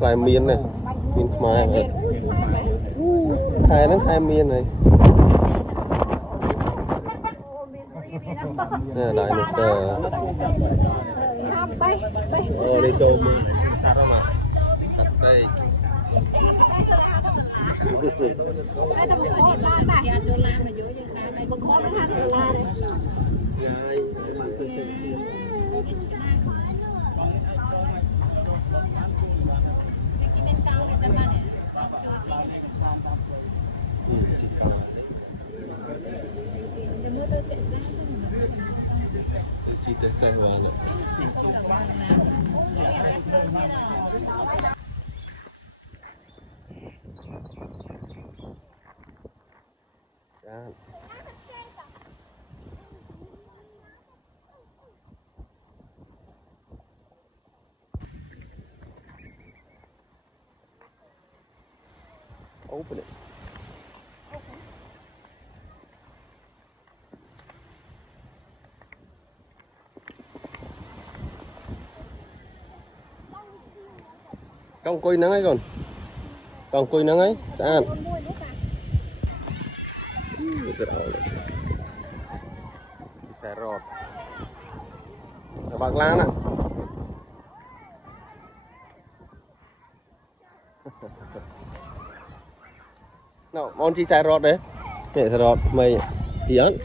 Lại miên này, miên mai này, khai nó khai miên này, nè đại nó sờ, đi tôm sát đó mà, thật say. Chị tới xe hoa nữa. Open it. Con cùi nắng ấy con. Con cùi nắng ấy, sao? Xe rọt. Bạc lan ạ. Nào, món chi xe rọt đấy. Xe rọt mày hiến.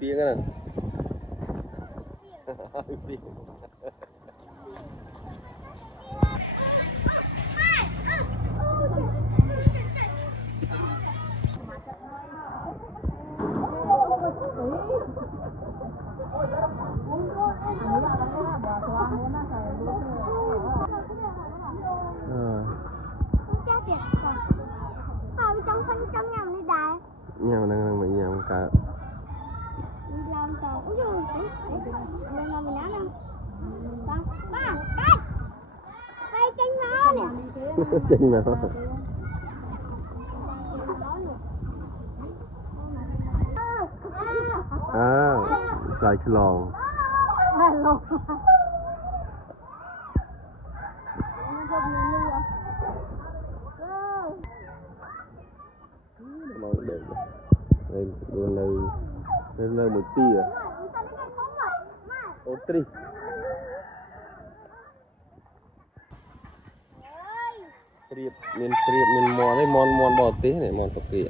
Tiếng này. Nhau đang bị nhau cả. Chinh nào lại lòn đây là một tia ô tri miền mòn đấy mòn bò tí này mòn sọc kìa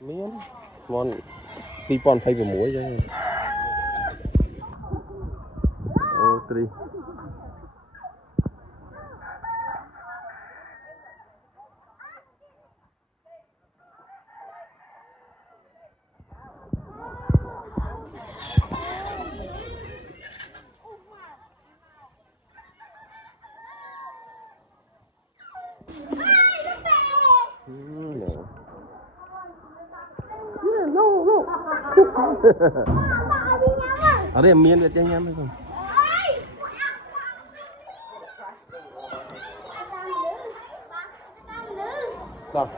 miền mòn pi pon thay vào muối chứ ô tri ở đây em miên được cho anh em hay không? Đâu?